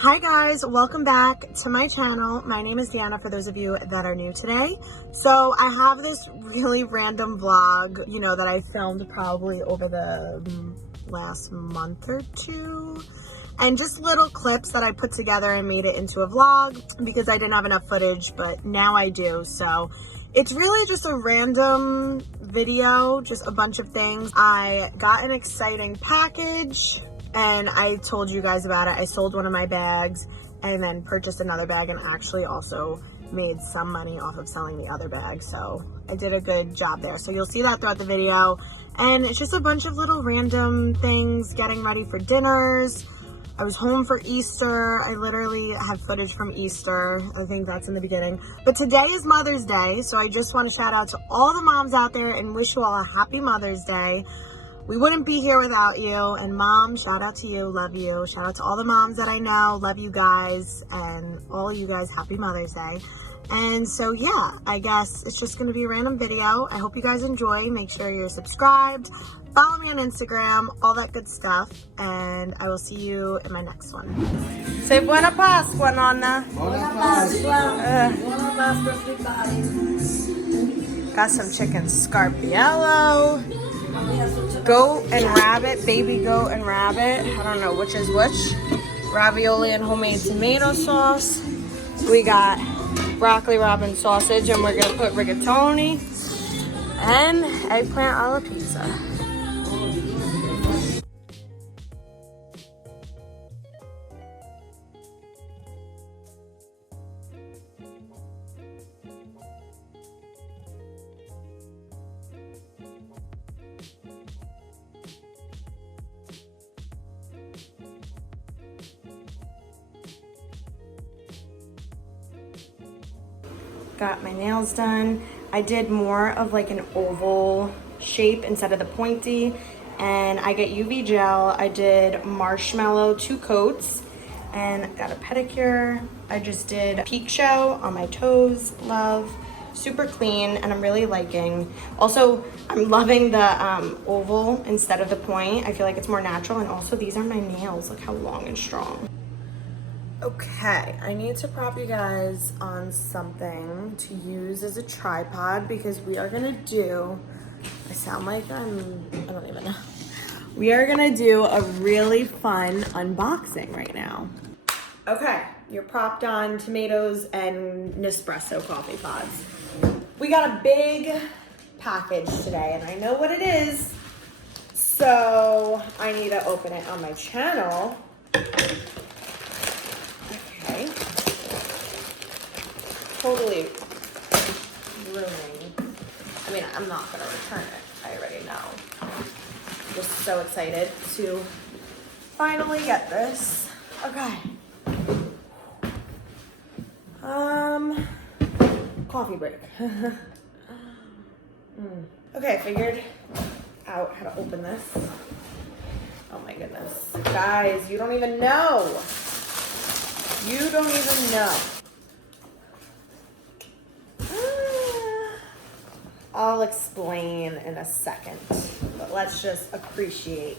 Hi guys, welcome back to my channel. My name is Deanna for those of you that are new today. So I have this really random vlog, that I filmed probably over the last month or two. And just little clips that I put together and made it into a vlog because I didn't have enough footage, but now I do. So it's really just a random video, just a bunch of things. I got an exciting package and I told you guys about it. I sold one of my bags and then purchased another bag and actually also made some money off of selling the other bag. So I did a good job there. So you'll see that throughout the video. And it's just a bunch of little random things, getting ready for dinners. I was home for Easter. I literally have footage from Easter. I think that's in the beginning. But today is Mother's Day. So I just want to shout out to all the moms out there and wish you all a happy Mother's Day. We wouldn't be here without you. And mom, shout out to you, love you. Shout out to all the moms that I know, love you guys. And all you guys, happy Mother's Day. And so yeah, I guess it's just gonna be a random video. I hope you guys enjoy. Make sure you're subscribed. Follow me on Instagram, all that good stuff. And I will see you in my next one. Say Buena Pascua, Nonna. Buena Pascua. Buena Pascua, everybody. Got some chicken scarpiello. Goat and rabbit, baby goat and rabbit. I don't know which is which. Ravioli and homemade tomato sauce. We got broccoli robin sausage and we're gonna put rigatoni and eggplant alla pizza. Got my nails done. I did more of like an oval shape instead of the pointy. And I get UV gel. I did marshmallow 2 coats and got a pedicure. I just did peak show on my toes, love. Super clean and I'm really liking. Also, I'm loving the oval instead of the point. I feel like it's more natural and also these are my nails. Look how long and strong. Okay, I need to prop you guys on something to use as a tripod because we are gonna do, I sound like I don't even know. We are gonna do a really fun unboxing right now. Okay, you're propped on tomatoes and Nespresso coffee pods. We got a big package today and I know what it is. So I need to open it on my channel. Totally ruining. I mean, I'm not gonna return it. I already know. I'm just so excited to finally get this. Okay. Coffee break. Okay, I figured out how to open this. Oh my goodness. Guys, you don't even know. You don't even know. I'll explain in a second, but let's just appreciate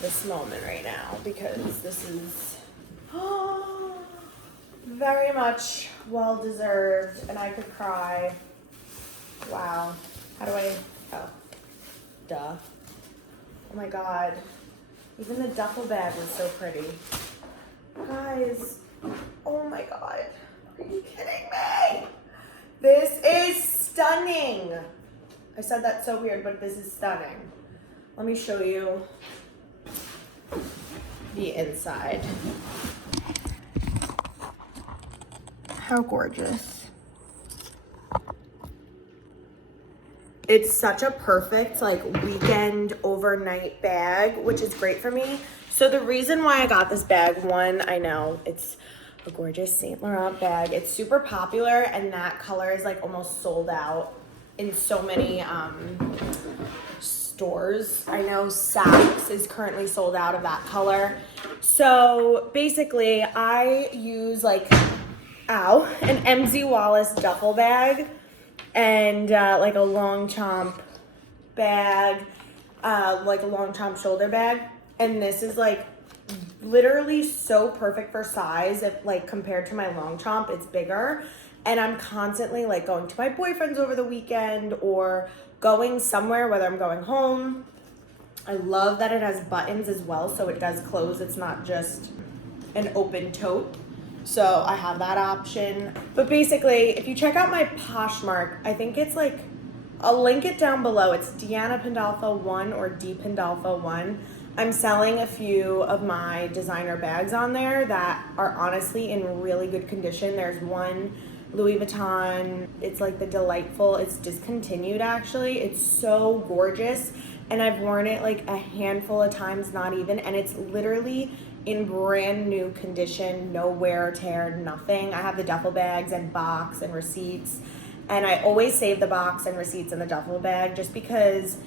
this moment right now because this is very much well-deserved and I could cry. Wow. How do I, oh, duh. Oh my God. Even the duffel bag was so pretty. Guys, oh my God. Are you kidding me? This is stunning. I said that so weird, but this is stunning. Let me show you the inside. How gorgeous. It's such a perfect like weekend overnight bag, which is great for me. So the reason why I got this bag, one, I know it's a gorgeous Saint Laurent bag. It's super popular and that color is like almost sold out in so many stores. I know Saks is currently sold out of that color. So basically I use like, an MZ Wallace duffel bag and like a long chomp bag, like a long chomp shoulder bag. And this is like literally so perfect for size. If like compared to my long chomp, it's bigger. And I'm constantly like going to my boyfriend's over the weekend or going somewhere, whether I'm going home. I love that it has buttons as well, so it does close. It's not just an open tote. So I have that option. But basically, if you check out my Poshmark, I think it's like, I'll link it down below. It's Deanna Pandolfo 1 or D Pandolfo 1. I'm selling a few of my designer bags on there that are honestly in really good condition. There's one Louis Vuitton. It's like the Delightful. It's discontinued actually. It's so gorgeous. And I've worn it like a handful of times, not even. And it's literally in brand new condition, no wear or tear, nothing. I have the duffel bags and box and receipts. And I always save the box and receipts in the duffel bag just because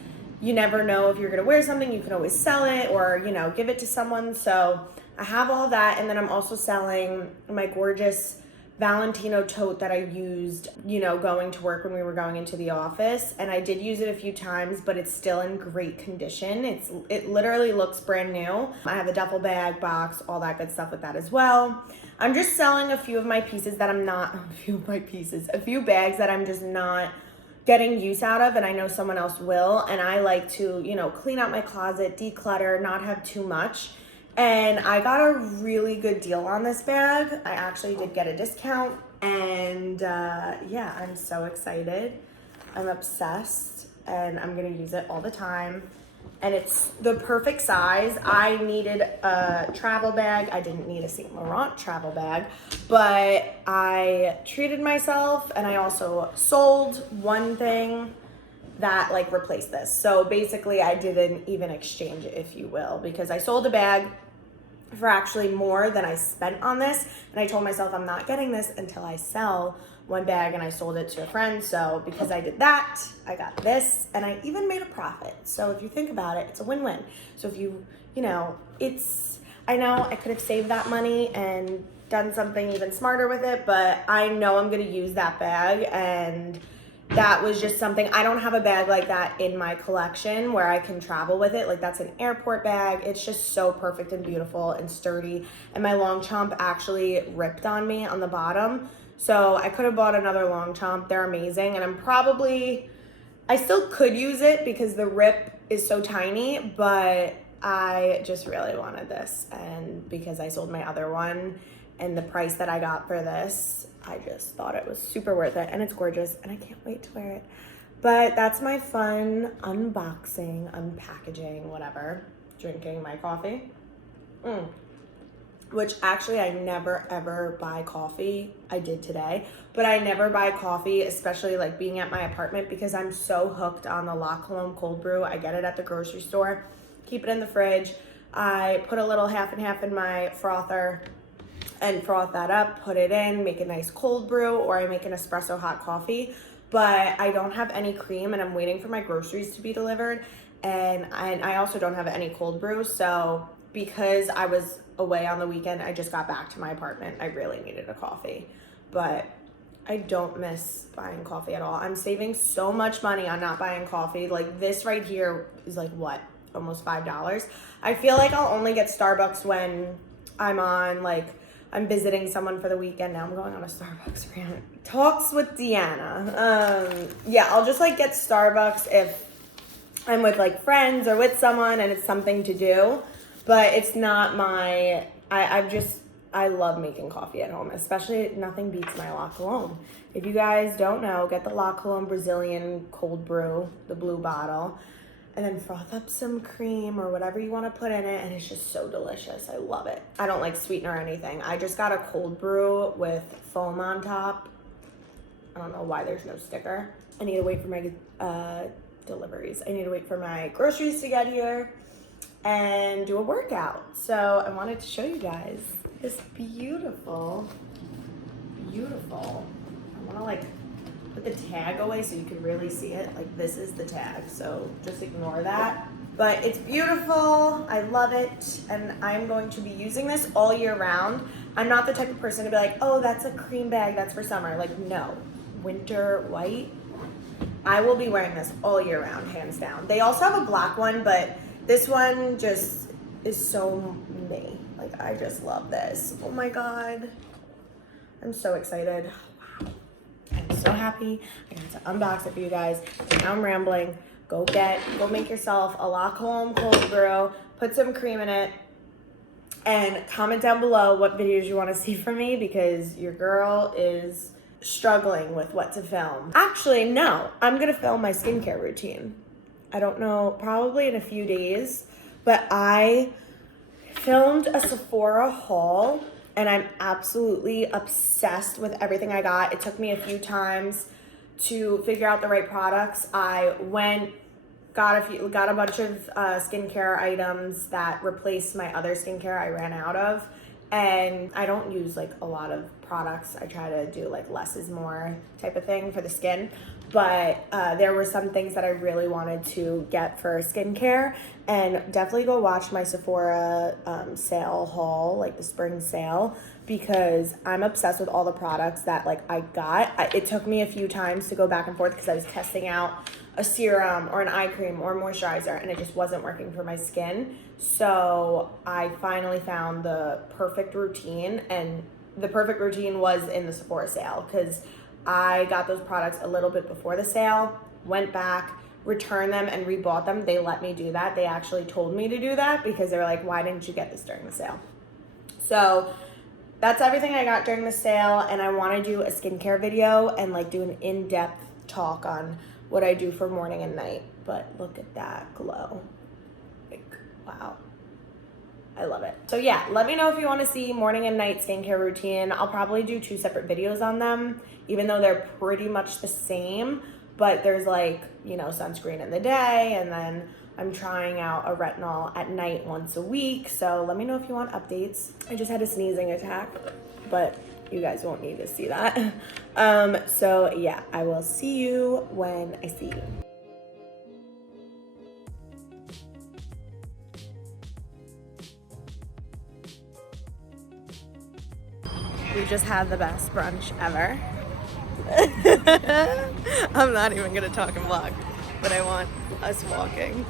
you never know if you're gonna wear something, you can always sell it or, you know, give it to someone. So I have all that. And then I'm also selling my gorgeous Valentino tote that I used, you know, going to work when we were going into the office. And I did use it a few times, but it's still in great condition. It literally looks brand new. I have a duffel bag, box, all that good stuff with that as well. I'm just selling a few of my pieces that I'm not, a few bags that I'm just not getting use out of, and I know someone else will. And I like to, you know, clean out my closet, declutter, not have too much. And I got a really good deal on this bag. I actually did get a discount, and yeah, I'm so excited. I'm obsessed, and I'm gonna use it all the time. And it's the perfect size. I needed a travel bag. I didn't need a Saint Laurent travel bag, but I treated myself, and I also sold one thing that like replaced this. So basically I did an even exchange, if you will, because I sold a bag for actually more than I spent on this. And I told myself I'm not getting this until I sell one bag, and I sold it to a friend. So because I did that, I got this, and I even made a profit. So if you think about it, it's a win-win. So if you know, I know I could have saved that money and done something even smarter with it, but I know I'm gonna use that bag, and that was just something. I don't have a bag like that in my collection where I can travel with it. Like, that's an airport bag. It's just so perfect and beautiful and sturdy. And my long chomp actually ripped on me on the bottom. So I could have bought another long chomp. They're amazing. And I still could use it because the rip is so tiny, but I just really wanted this. And because I sold my other one and the price that I got for this, I just thought it was super worth it, and it's gorgeous, and I can't wait to wear it. But that's my fun unboxing, unpackaging, whatever, drinking my coffee. Which actually I never ever buy coffee. I did today, but I never buy coffee, especially like being at my apartment, because I'm so hooked on the La Colombe cold brew. I get it at the grocery store, keep it in the fridge. I put a little half and half in my frother and froth that up, put it in, make a nice cold brew, or I make an espresso hot coffee. But I don't have any cream, and I'm waiting for my groceries to be delivered. And I also don't have any cold brew. So because I was away on the weekend, I just got back to my apartment. I really needed a coffee, but I don't miss buying coffee at all. I'm saving so much money on not buying coffee. Like, this right here is like, what, almost $5. I feel like I'll only get Starbucks when I'm visiting someone for the weekend. Now I'm going on a Starbucks rant. Talks with Deanna. Yeah, I'll just like get Starbucks if I'm with like friends or with someone and it's something to do. But it's not my, I love making coffee at home, especially nothing beats my La Colombe. If you guys don't know, get the La Colombe Brazilian cold brew, the blue bottle, and then froth up some cream or whatever you want to put in it, and it's just so delicious. I love it. I don't like sweetener or anything. I just got a cold brew with foam on top. I don't know why there's no sticker. I need to wait for my deliveries. I need to wait for my groceries to get here and do a workout. So I wanted to show you guys this beautiful. I want to like put the tag away so you can really see it. Like, this is the tag, so just ignore that. But it's beautiful, I love it, and I'm going to be using this all year round. I'm not the type of person to be like, oh, that's a cream bag, that's for summer. Like, no, winter white. I will be wearing this all year round, hands down. They also have a black one, but this one just is so me. Like, Like, I just love this. Oh my God. I'm so excited. Wow. I'm so happy. I got to unbox it for you guys. So now I'm rambling. Go make yourself a La Colombe cold brew. Put some cream in it. And comment down below what videos you want to see from me, because your girl is struggling with what to film. Actually, no. I'm going to film my skincare routine. I don't know, probably in a few days. But I filmed a Sephora haul, and I'm absolutely obsessed with everything I got. It took me a few times to figure out the right products. I got a bunch of skincare items that replaced my other skincare I ran out of. And I don't use like a lot of products. I try to do like less is more type of thing for the skin. But there were some things that I really wanted to get for skincare. And definitely go watch my Sephora sale haul, like the spring sale, because I'm obsessed with all the products that like I got. It took me a few times to go back and forth because I was testing out a serum or an eye cream or a moisturizer, and it just wasn't working for my skin. So I finally found the perfect routine, and the perfect routine was in the Sephora sale, because I got those products a little bit before the sale, went back, returned them, and rebought them. They let me do that. They actually told me to do that because they were like, why didn't you get this during the sale? So that's everything I got during the sale, and I want to do a skincare video and like do an in-depth talk on what I do for morning and night. But look at that glow. Like, wow. I love it. So yeah, let me know if you want to see morning and night skincare routine. I'll probably do 2 separate videos on them, even though they're pretty much the same. But there's like, you know, sunscreen in the day, and then I'm trying out a retinol at night once a week. So let me know if you want updates. I just had a sneezing attack, but you guys won't need to see that. So yeah, I will see you when I see you. We just had the best brunch ever. I'm not even gonna talk and vlog, but I want us walking.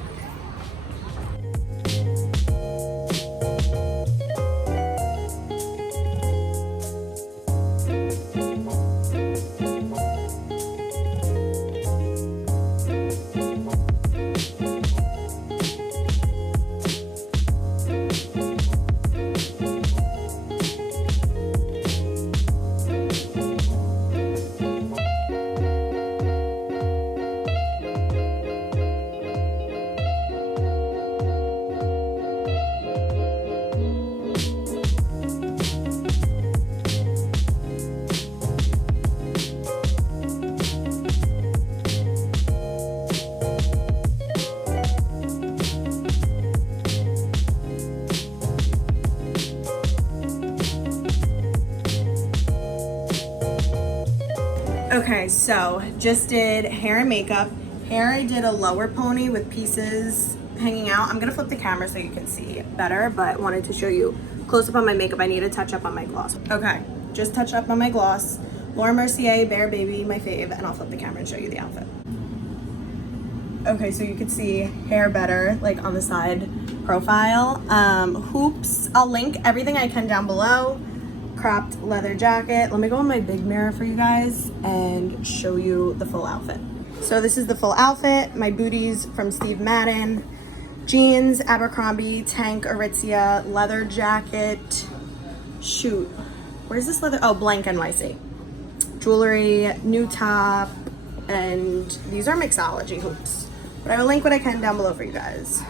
Okay, so just did hair and makeup. Hair, I did a lower pony with pieces hanging out. I'm gonna flip the camera so you can see better, but wanted to show you close up on my makeup. I need to touch up on my gloss. Okay, just touch up on my gloss. Laura Mercier, Bare Baby, my fave, and I'll flip the camera and show you the outfit. Okay, so you can see hair better, like on the side profile. Hoops, I'll link everything I can down below. Cropped leather jacket. Let me go in my big mirror for you guys and show you the full outfit. So this is the full outfit. My booties from Steve Madden. Jeans, Abercrombie, tank, Aritzia, leather jacket. Shoot, where's this leather? Oh, blank NYC. Jewelry, new top, and these are mixology hoops. But I will link what I can down below for you guys.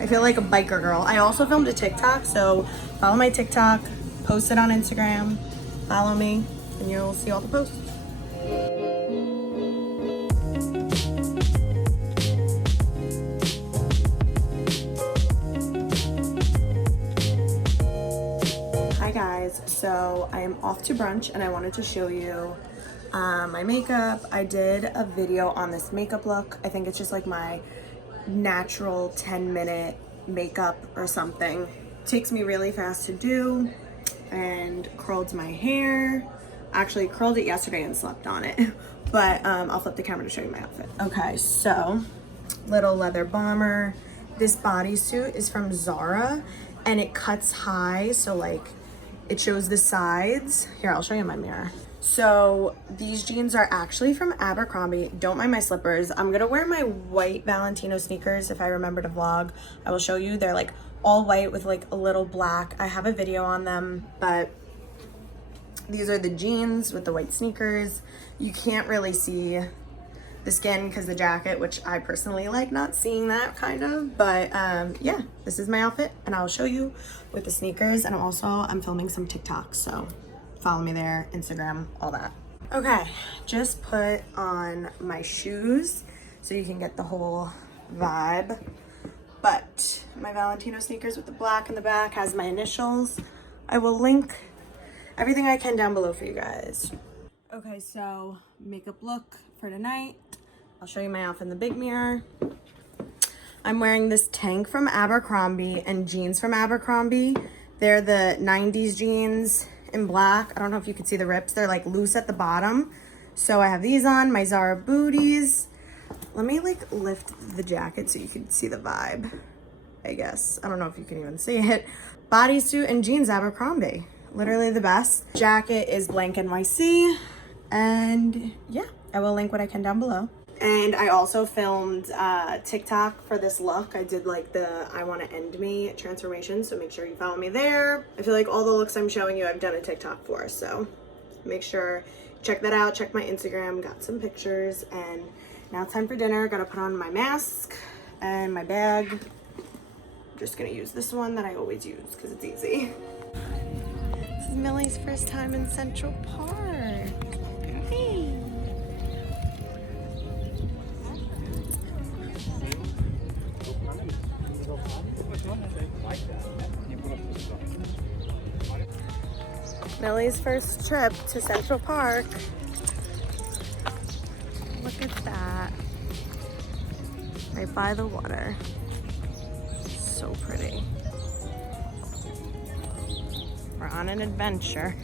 I feel like a biker girl. I also filmed a TikTok, so follow my TikTok. Post it on Instagram, follow me, and you'll see all the posts. Hi guys, so I am off to brunch and I wanted to show you my makeup. I did a video on this makeup look. I think it's just like my natural 10-minute makeup or something. Takes me really fast to do. And curled my hair. Actually curled it yesterday and slept on it, but I'll flip the camera to show you my outfit. Okay, so little leather bomber. This bodysuit is from Zara, and it cuts high, so like it shows the sides. Here, I'll show you my mirror. So these jeans are actually from Abercrombie. Don't mind my slippers. I'm gonna wear my white Valentino sneakers if I remember to vlog. I will show you. They're like all white with like a little black. I have a video on them, but these are the jeans with the white sneakers. You can't really see the skin because the jacket, which I personally like not seeing that kind of, but yeah, this is my outfit and I'll show you with the sneakers. And I'm filming some TikToks, so follow me there, Instagram, all that. Okay, just put on my shoes so you can get the whole vibe. But my Valentino sneakers with the black in the back has my initials. I will link everything I can down below for you guys. Okay, so makeup look for tonight. I'll show you my outfit in the big mirror. I'm wearing this tank from Abercrombie and jeans from Abercrombie. They're the 90s jeans in black. I don't know if you can see the rips. They're like loose at the bottom. So I have these on, my Zara booties. Let me like lift the jacket so you can see the vibe, I guess. I don't know if you can even see it. Bodysuit and jeans Abercrombie. Literally the best. Jacket is blank NYC. And yeah, I will link what I can down below. And I also filmed TikTok for this look. I did like the I Want to End Me transformation, so make sure you follow me there. I feel like all the looks I'm showing you I've done a TikTok for, so make sure check that out. Check my Instagram, got some pictures. And now it's time for dinner. Gotta put on my mask and my bag. I'm just gonna use this one that I always use because it's easy. This is Millie's first time in Central Park. Hey. Millie's first trip to Central Park. Look at that. Right by the water. So pretty. We're on an adventure.